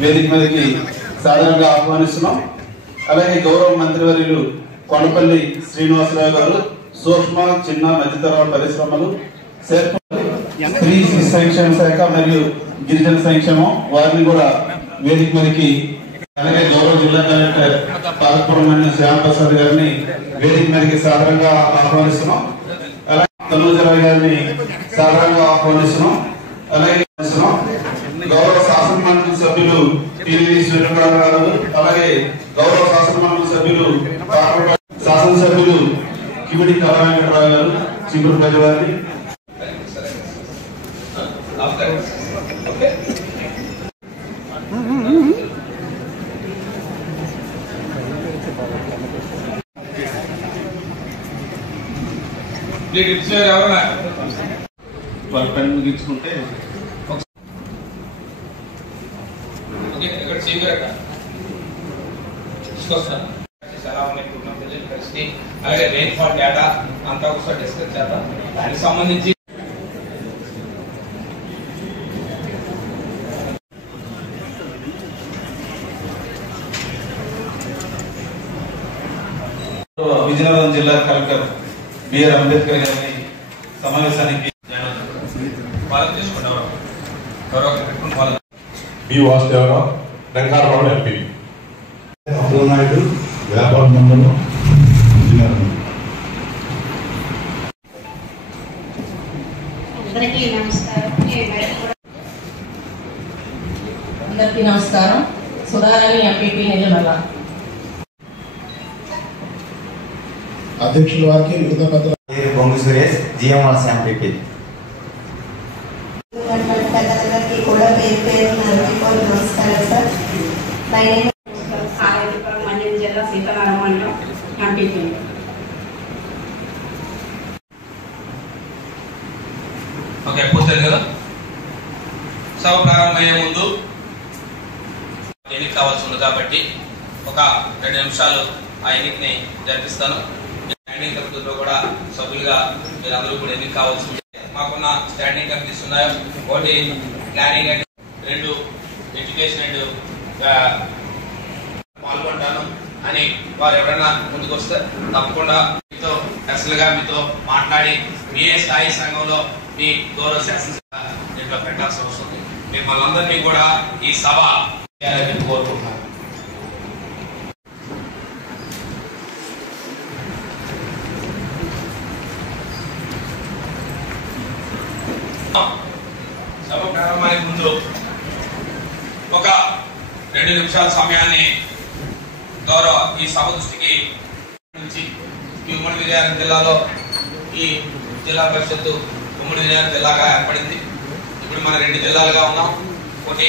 వేదిక మీదకి సాధారణంగా ఆహ్వానిస్తున్నాం. అలాగే గౌరవ మంత్రివర్యులు కొండపల్లి శ్రీనివాసరావు గారు సూక్ష్మ చిన్న మధ్యతర పరిశ్రమలు స్త్రీ శిశు సంక్షేమ శాఖ మరియు గిరిజన సంక్షేమం వారిని కూడా వేదిక మీదకి, అలాగే గౌరవ జిల్లా కలెక్టర్ పాలపురం శ్యామ్ ప్రసాద్ గారిని వేదిక మీదకి సాధారణంగా ఆహ్వానిస్తున్నాం. అలాగే తనుజరావు గారిని సాధారణంగా ఆహ్వానిస్తున్నాం. అలాగే గౌరవ శాసన మండలి సభ్యులు టీవీ సూర్యప్రకాశ్ గారు, అలాగే గౌరవ శాసన మండలి సభ్యులు శాసనసభ్యులు కిమిడి కళారావు గారు చిగురు ప్రజవారి, పని ముగించుకుంటే అలాగే రెయిన్ఫాల్ డేటా అంతా ఒకసారి డిస్కస్ చేద్దాం. దానికి సంబంధించి విజయనగరం జిల్లా కలెక్టర్ బిఆర్ అంబేద్కర్ గారిని సమావేశానికి ఎంపీ నాయుడు వ్యాపార మండలం అందరికీ నమస్కారం. సుధారాణి ఎంపీపీ నెల్లూరు అధ్యక్షుల వారికి బొంగు సురేష్ జిఎంఆర్స్ ఎంపీపీ. కూడా పేరు పేరు నమస్కారం సార్. మండ్యం జిల్లా సీతారామ మండలం ఎంపీపీ. ఓకే, పూర్తయింది కదా. సభ ప్రారంభమయ్యే ముందు ఎన్నిక కావాల్సి ఉంది కాబట్టి ఒక 2 నిమిషాలు ఆ ఎన్నికని జరిపిస్తాను. స్టాండింగ్ కమిటీలో కూడా సభ్యులుగా మీరందరూ కూడా ఎన్నిక కావాల్సి ఉంది. మాకున్న స్టాండింగ్ కమిటీస్ ఉన్నాయో, ఒకటి ప్లానింగ్ అండ్ 2 ఎడ్యుకేషన్ అండ్ పాల్గొంటాను అని వారు ఎవరైనా ముందుకు వస్తే తప్పకుండా మీతో పర్సనల్గా మీతో మాట్లాడి మీ స్థాయి సంఘంలో మీ గౌరవ శాసనసభ దీంట్లో పెట్టాల్సిన అవసరం ఉంది. మిమ్మల్ని అందరినీ కూడా ఈ సభ కోరుకుంటున్నాను. సభ ప్రారంభానికి ముందు ఒక 2 నిమిషాల సమయాన్ని గౌరవ ఈ సభ దృష్టికి నుంచి ఉమ్మడి విజయనగరం జిల్లాలో ఈ జిల్లా పరిషత్తు ఉమ్మడి విజయనగరం జిల్లాగా ఏర్పడింది. ఇప్పుడు మన 2 జిల్లాలుగా ఉన్నాం. ఒకటి